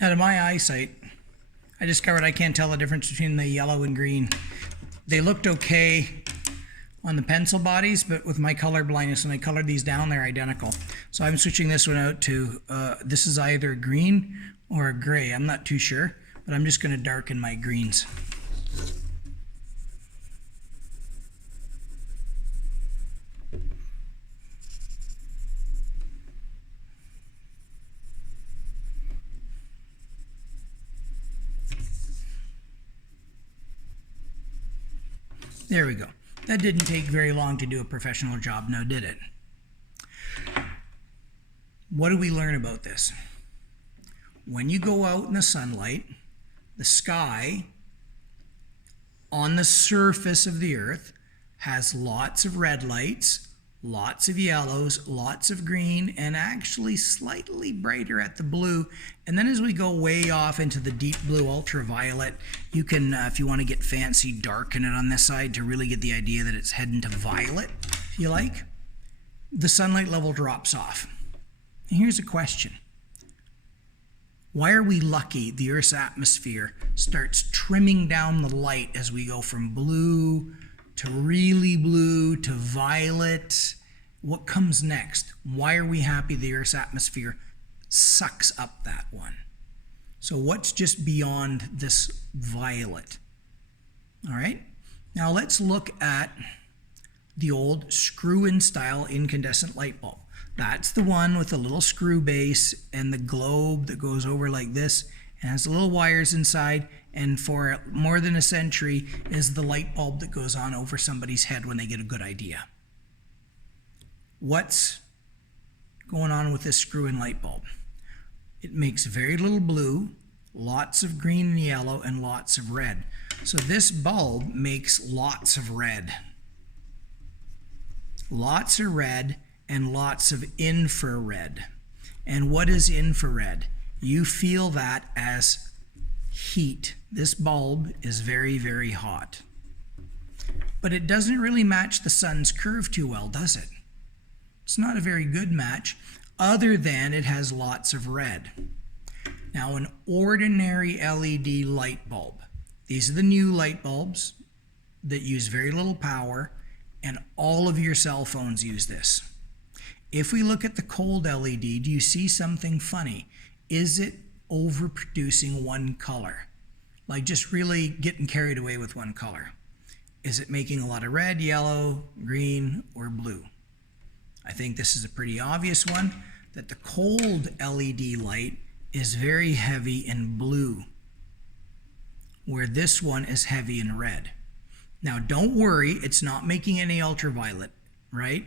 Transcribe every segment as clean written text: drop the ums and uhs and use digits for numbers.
Out of my eyesight, I discovered I can't tell the difference between the yellow and green. They looked okay on the pencil bodies, but with my color blindness, when I colored these down, they're identical. So I'm switching this one out to, this is either green or a gray. I'm not too sure, but I'm just going to darken my greens. There we go. That didn't take very long to do a professional job now, did it? What do we learn about this? When you go out in the sunlight, the sky on the surface of the earth has lots of red lights, lots of yellows, lots of green, and actually slightly brighter at the blue. And then as we go way off into the deep blue ultraviolet, you can, if you want to get fancy, darken it on this side to really get the idea that it's heading to violet, if you like. The sunlight level drops off. And here's a question. Why are we lucky the Earth's atmosphere starts trimming down the light as we go from blue to really blue to violet? What comes next? Why are we happy the Earth's atmosphere sucks up that one? So what's just beyond this violet? All right, now let's look at the old screw-in style incandescent light bulb. That's the one with the little screw base and the globe that goes over like this and has little wires inside, and for more than a century is the light bulb that goes on over somebody's head when they get a good idea. What's going on with this screw-in light bulb? It makes very little blue, lots of green and yellow, and lots of red. So this bulb makes lots of red. Lots of red and lots of infrared. And what is infrared? You feel that as heat. This bulb is very, very hot. But it doesn't really match the sun's curve too well, does it? It's not a very good match, other than it has lots of red. Now, an ordinary LED light bulb. These are the new light bulbs that use very little power, and all of your cell phones use this. If we look at the cold LED, do you see something funny? Is it overproducing one color? Like just really getting carried away with one color? Is it making a lot of red, yellow, green, or blue? I think this is a pretty obvious one, that the cold LED light is very heavy in blue, where this one is heavy in red. Now don't worry, it's not making any ultraviolet, right?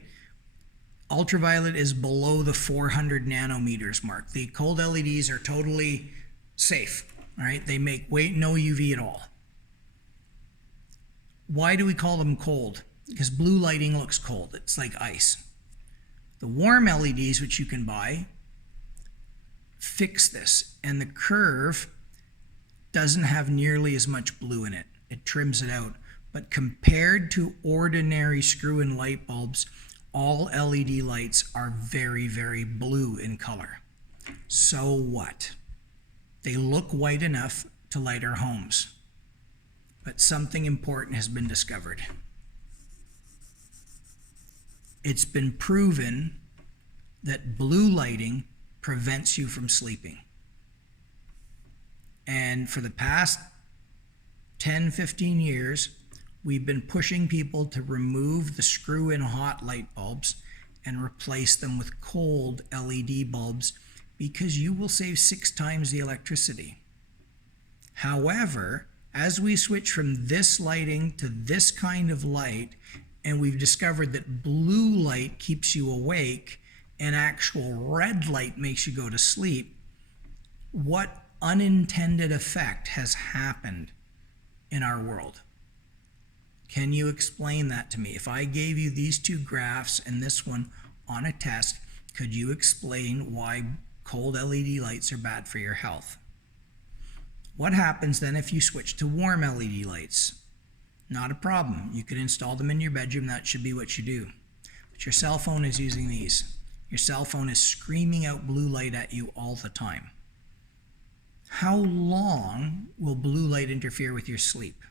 Ultraviolet is below the 400 nanometers mark. The cold LEDs are totally safe, all right? They make no UV at all. Why do we call them cold? Because blue lighting looks cold. It's like ice. The warm LEDs, which you can buy, fix this, and the curve doesn't have nearly as much blue in it. It trims it out. But compared to ordinary screw-in light bulbs, all LED lights are very, very blue in color. So what? They look white enough to light our homes. But something important has been discovered. It's been proven that blue lighting prevents you from sleeping. And for the past 10, 15 years, we've been pushing people to remove the screw-in hot light bulbs and replace them with cold LED bulbs because you will save 6 times the electricity. However, as we switch from this lighting to this kind of light, and we've discovered that blue light keeps you awake and actual red light makes you go to sleep, what unintended effect has happened in our world? Can you explain that to me? If I gave you these two graphs and this one on a test, could you explain why cold LED lights are bad for your health? What happens then if you switch to warm LED lights? Not a problem. You could install them in your bedroom. That should be what you do. But your cell phone is using these. Your cell phone is screaming out blue light at you all the time. How long will blue light interfere with your sleep?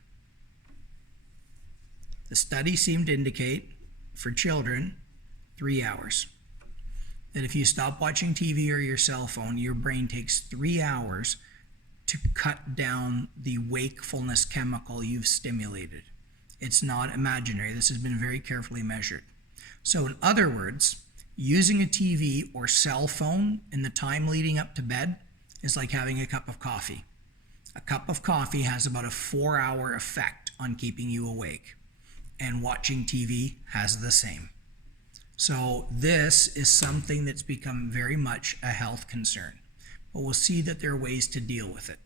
The study seemed to indicate for children 3 hours. That if you stop watching TV or your cell phone, your brain takes 3 hours to cut down the wakefulness chemical you've stimulated. It's not imaginary. This has been very carefully measured. So in other words, using a TV or cell phone in the time leading up to bed is like having a cup of coffee. A cup of coffee has about a 4-hour effect on keeping you awake, and watching TV has the same. So this is something that's become very much a health concern, but we'll see that there are ways to deal with it.